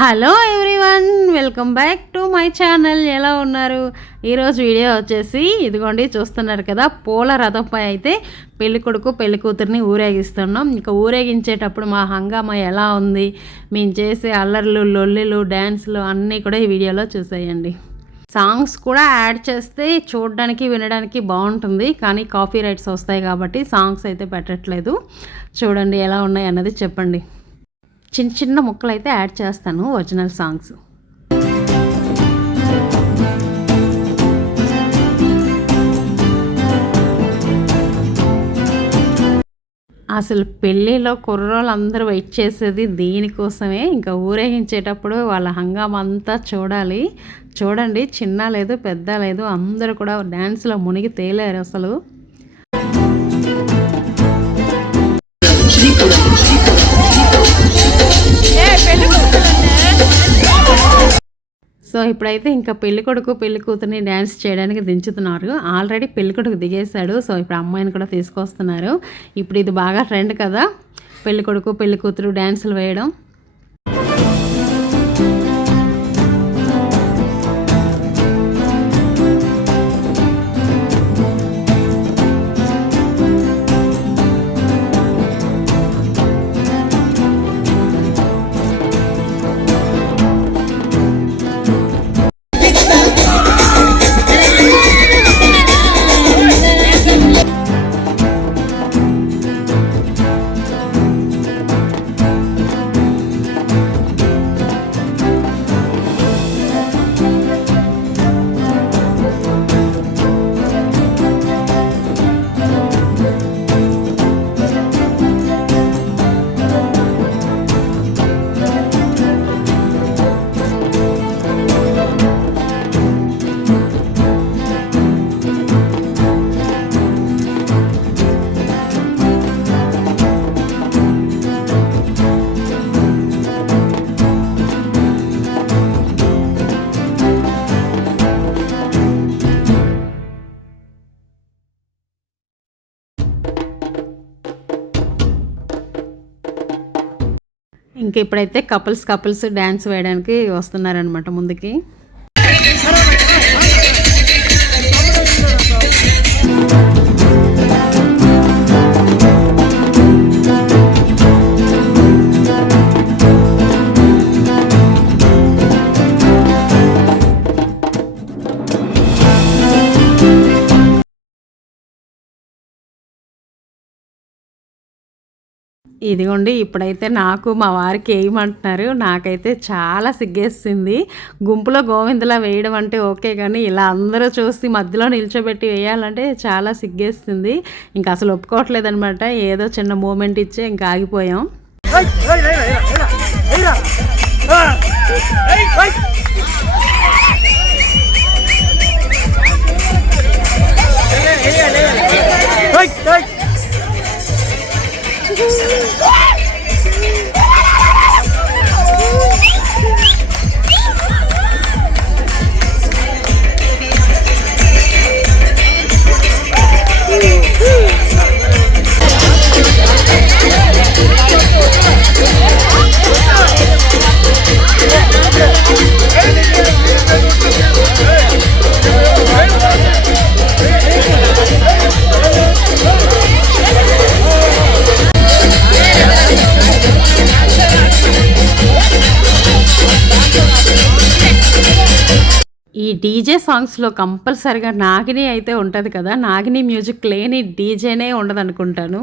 Hello everyone, welcome back to my channel. ఎలా ఉన్నారు? ఈరోజు వీడియో వచ్చేసి ఇదిగోండి, చూస్తున్నారు కదా, పూల రథంపై అయితే పెళ్లి కొడుకు పెళ్లి కూతురిని ఊరేగిస్తున్నాం. ఇంకా ఊరేగించేటప్పుడు మా హంగామా ఎలా ఉంది, మేము చేసే అల్లర్లు, లొల్లిలు, డ్యాన్సులు అన్నీ కూడా ఈ వీడియోలో చూసేయండి. సాంగ్స్ కూడా యాడ్ చేస్తే చూడడానికి వినడానికి బాగుంటుంది, కానీ కాపీ రైట్స్ వస్తాయి కాబట్టి సాంగ్స్ అయితే పెట్టట్లేదు. చూడండి ఎలా ఉన్నాయి అన్నది చెప్పండి. చిన్న చిన్న ముక్కలు అయితే యాడ్ చేస్తాను, ఒరిజినల్ సాంగ్స్. అసలు పెళ్ళిలో కుర్రోళ్ళు అందరూ వెయిట్ చేసేది దీనికోసమే. ఇంకా ఊరేగించేటప్పుడు వాళ్ళ హంగామా అంతా చూడాలి. చూడండి, చిన్న లేదు పెద్ద లేదు, అందరూ కూడా డ్యాన్స్లో మునిగి తేలారు అసలు. సో ఇప్పుడైతే ఇంకా పెళ్ళికొడుకు పెళ్లి కూతుర్ని డ్యాన్స్ చేయడానికి దించుతున్నారు. ఆల్రెడీ పెళ్ళికొడుకు దిగేశాడు. సో ఇప్పుడు అమ్మాయిని కూడా తీసుకొస్తున్నారు. ఇప్పుడు ఇది బాగా ట్రెండ్ కదా, పెళ్ళికొడుకు పెళ్లి కూతురు డ్యాన్సులు వేయడం. ఇంక ఇప్పుడైతే కపుల్స్ డ్యాన్స్ వేయడానికి వస్తున్నారనమాట ముందుకి. ఇదిగోండి, ఇప్పుడైతే నాకు మా వారికి వేయమంటున్నారు. నాకైతే చాలా సిగ్గేస్తుంది. గుంపులో గోవిందలా వేయడం అంటే ఓకే, కానీ ఇలా అందరూ చూసి మధ్యలో నిల్చోబెట్టి వేయాలంటే చాలా సిగ్గేస్తుంది. ఇంకా అసలు ఒప్పుకోవట్లేదు అనమాట. ఏదో చిన్న మూమెంట్ ఇచ్చే ఇంకా ఆగిపోయాం. ఈ డీజే సాంగ్స్లో కంపల్సరిగా నాగిని అయితే ఉంటుంది కదా, నాగిని మ్యూజిక్ లేని డీజేనే ఉండదు అనుకుంటాను.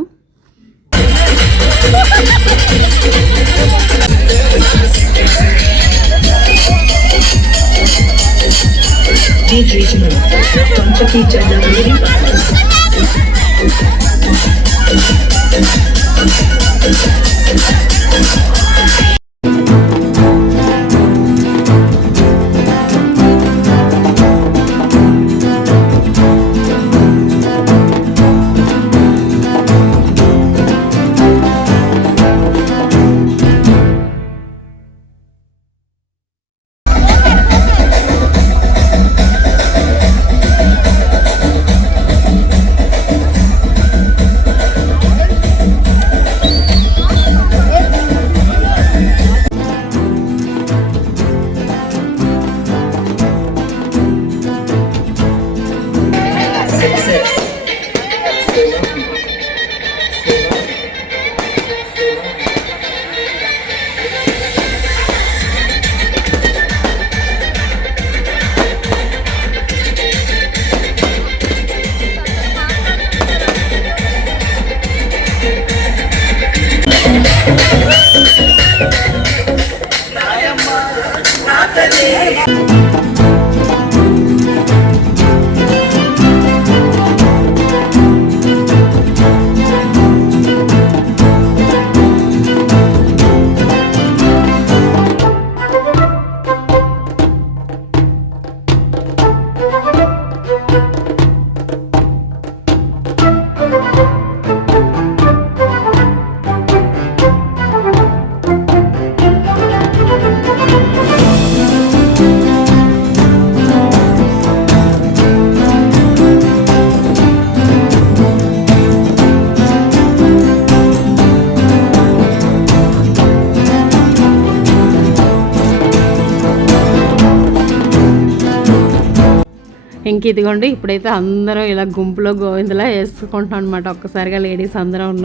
ఇంక ఇదిగోండి ఇప్పుడైతే అందరం ఇలా గుంపులో గోవిందలా వేసుకుంటాం అనమాట. ఒక్కసారిగా లేడీస్ అందరం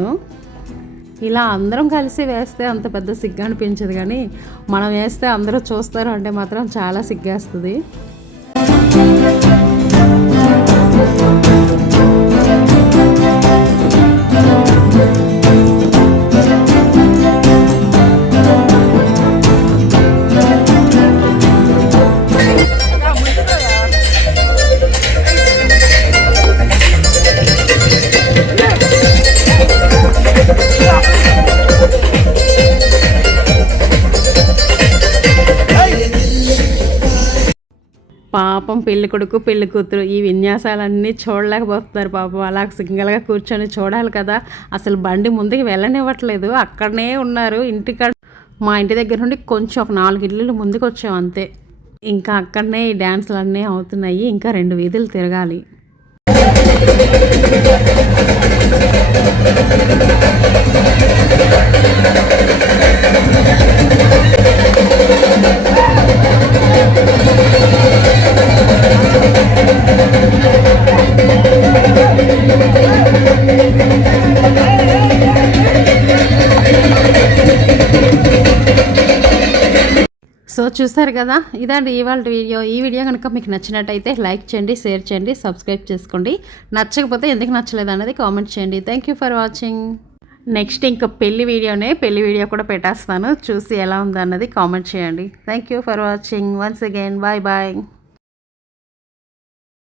ఇలా అందరం కలిసి వేస్తే అంత పెద్ద సిగ్గు అనిపించదు, కానీ మనం వేస్తే అందరూ చూస్తారు అంటే మాత్రం చాలా సిగ్గేస్తుంది. పాపం పెళ్లి కొడుకు పెళ్లి కూతురు ఈ విన్యాసాలన్నీ చూడలేకపోతున్నారు పాపం. అలా సింగిల్గా కూర్చొని చూడాలి కదా, అసలు బండి ముందుకు వెళ్ళనివ్వట్లేదు, అక్కడనే ఉన్నారు ఇంటికాడ. మా ఇంటి దగ్గర నుండి కొంచెం ఒక 4 ఇళ్ళు ముందుకు వచ్చాం అంతే. ఇంకా అక్కడనే ఈ డ్యాన్సులు అన్నీ అవుతున్నాయి, ఇంకా 2 వీధులు తిరగాలి. సో చూసారు కదా, ఇదండి ఇవాళ వీడియో. ఈ వీడియో కనుక మీకు నచ్చినట్టయితే లైక్ చేయండి, షేర్ చేయండి, సబ్స్క్రైబ్ చేసుకోండి. నచ్చకపోతే ఎందుకు నచ్చలేదు అన్నది కామెంట్ చేయండి. Thank you for watching. Next ఇంకా పెళ్లి వీడియో కూడా పెట్టేస్తాను, చూసి ఎలా ఉందన్నది కామెంట్ చేయండి. Thank you for watching once again. Bye bye.